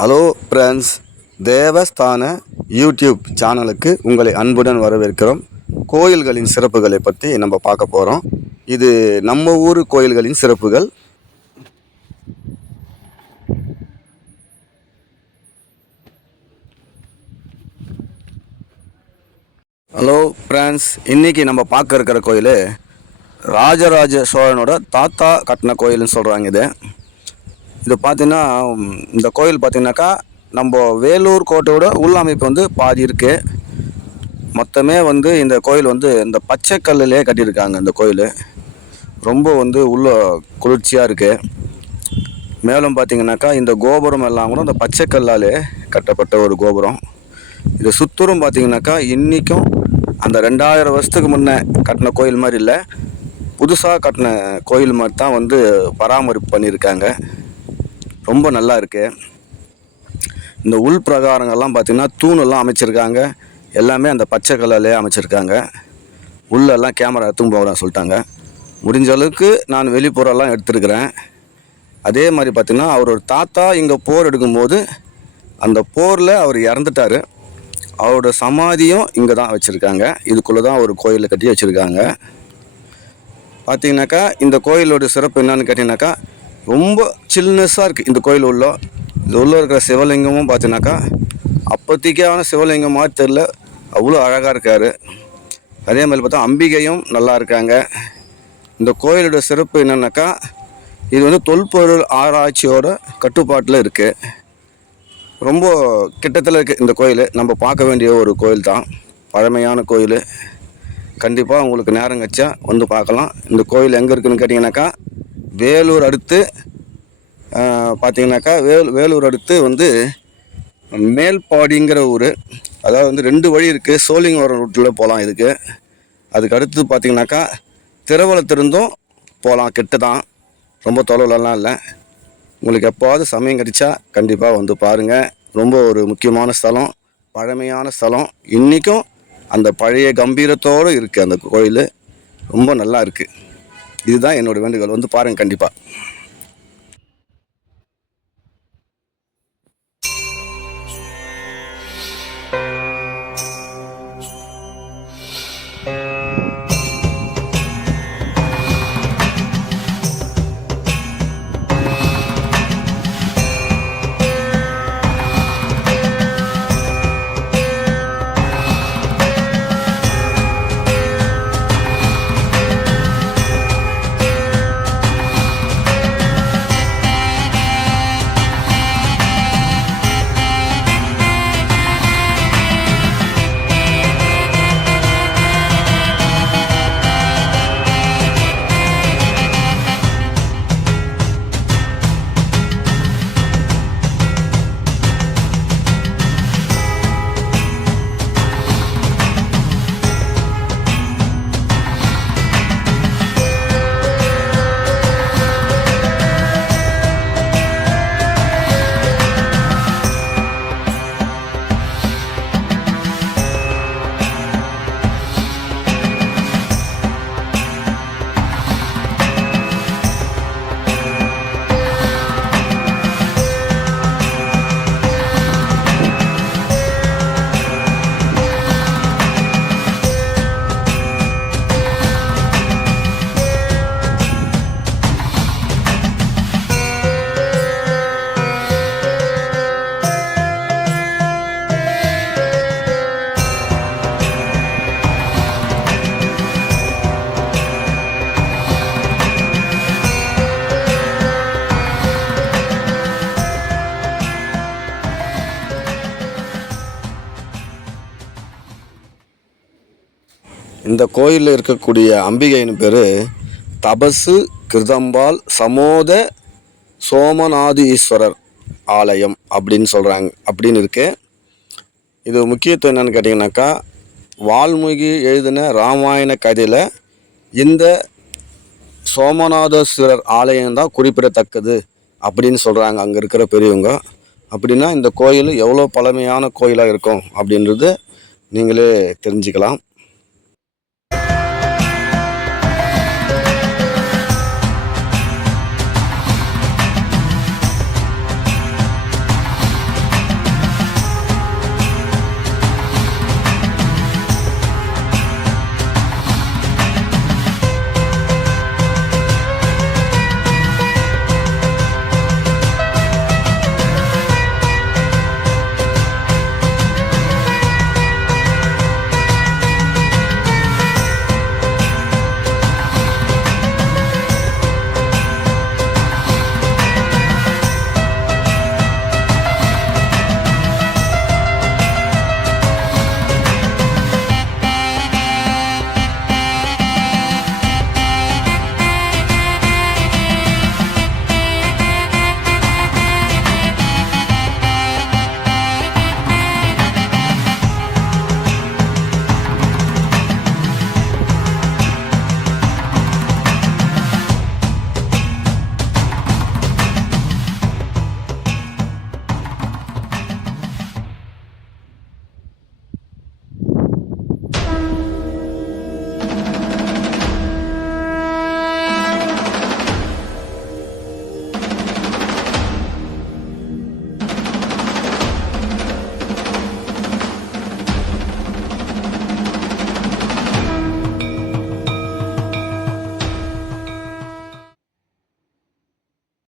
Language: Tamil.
ஹலோ ஃப்ரெண்ட்ஸ், தேவஸ்தான யூடியூப் சேனலுக்கு உங்களை அன்புடன் வரவேற்கிறோம். கோயில்களின் சிறப்புகளை பற்றி நம்ம பார்க்க போகிறோம். இது நம்ம ஊர் கோயில்களின் சிறப்புகள். ஹலோ ஃப்ரெண்ட்ஸ், இன்றைக்கி நம்ம பார்க்க இருக்கிற கோயில் ராஜராஜ சோழனோட தாத்தா கட்டின கோயில்னு சொல்கிறாங்க. இது பார்த்திங்கன்னா, இந்த கோயில் பார்த்திங்கனாக்கா நம்ம வேலூர் கோட்டையோட உள்ளமைப்பு பாதி இருக்குது. மொத்தமே இந்த கோயில் இந்த பச்சை கல்லிலே கட்டியிருக்காங்க. இந்த கோயில் ரொம்ப உள்ள குளிர்ச்சியாக இருக்குது. மேலும் பார்த்திங்கனாக்கா இந்த கோபுரம் எல்லாம் கூட இந்த பச்சை கல்லாலே கட்டப்பட்ட ஒரு கோபுரம். இது சுத்தூரும் பார்த்திங்கனாக்கா இன்றைக்கும் அந்த 2000 வருஷத்துக்கு முன்னே கட்டின கோயில் மாதிரி இல்லை, புதுசாக கட்டின கோயில் மாதிரி தான் பராமரிப்பு பண்ணியிருக்காங்க. ரொம்ப நல்லா இருக்குது. இந்த உள் பிரகாரங்கள்லாம் பார்த்திங்கன்னா தூணெல்லாம் அமைச்சிருக்காங்க. எல்லாமே அந்த பச்சை கல்லிலே அமைச்சிருக்காங்க. உள்ளெல்லாம் கேமரா எடுத்துன்னு போகிறேன் சொல்லிட்டாங்க. முடிஞ்ச அளவுக்கு நான் வெளிப்புறம்லாம் எடுத்துருக்கிறேன். அதே மாதிரி பார்த்திங்கன்னா அவரோட தாத்தா இங்கே போர் எடுக்கும்போது அந்த போரில் அவர் இறந்துட்டார். அவரோட சமாதியும் இங்கே தான் வச்சுருக்காங்க. இதுக்குள்ளே தான் ஒரு கோயிலை கட்டி வச்சுருக்காங்க. பார்த்திங்கனாக்கா இந்த கோயிலோட சிறப்பு என்னன்னு கேட்டிங்கனாக்கா, ரொம்ப சில்னஸாக இருக்குது இந்த கோயில் உள்ள. இது உள்ளே இருக்கிற சிவலிங்கமும் பார்த்தீங்கன்னாக்கா அப்போதைக்கான சிவலிங்கம் மாதிரி தெரியல, அவ்வளோ அழகாக இருக்கார். அதே மாதிரி பார்த்தா அம்பிகையும் நல்லா இருக்காங்க. இந்த கோயிலோட சிறப்பு என்னன்னாக்கா, இது தொல்பொருள் ஆராய்ச்சியோட கட்டுப்பாட்டில் இருக்குது. ரொம்ப கிட்டத்தில் இருக்குது இந்த கோயில். நம்ம பார்க்க வேண்டிய ஒரு கோயில் தான், பழமையான கோயில். கண்டிப்பாக உங்களுக்கு நேரம் கழிச்சா பார்க்கலாம். இந்த கோயில் எங்கே இருக்குதுன்னு கேட்டிங்கனாக்கா, வேலூர் அடுத்து பார்த்திங்கனாக்கா வேலூர் அடுத்து மேல்பாடிங்கிற ஊர். அதாவது 2 வழி இருக்குது. சோழிங்கவரம் ரூட்டில் போகலாம் இதுக்கு. அதுக்கு அடுத்து பார்த்திங்கனாக்கா திருவள்ளத்திருந்தும் போகலாம். கிட்ட தான், ரொம்ப தொலைவிலலாம் இல்லை. உங்களுக்கு எப்போவாது சமயம் கிடைச்சா கண்டிப்பாக பாருங்கள். ரொம்ப ஒரு முக்கியமான ஸ்தலம், பழமையான ஸ்தலம். இன்றைக்கும் அந்த பழைய கம்பீரத்தோடு இருக்குது அந்த கோயில். ரொம்ப நல்லா இருக்குது. இதுதான் என்னோடய வேண்டுகோள். பாருங்கள் கண்டிப்பாக. இந்த கோயிலில் இருக்கக்கூடிய அம்பிகையின் பேர் தபசு கிருதம்பால் சமோத சோமநாதீஸ்வரர் ஆலயம் அப்படின்னு இருக்குது. இது முக்கியத்துவம் என்னென்னு கேட்டிங்கனாக்கா, வால்மீகி எழுதின ராமாயண கதையில் இந்த சோமநாதீஸ்வரர் ஆலயம்தான் குறிப்பிடத்தக்கது அப்படின்னு சொல்கிறாங்க அங்கே இருக்கிற பெரியவங்க. அப்படின்னா இந்த கோயில் எவ்வளோ பழமையான கோயிலாக இருக்கும் அப்படின்றது நீங்களே தெரிஞ்சுக்கலாம்.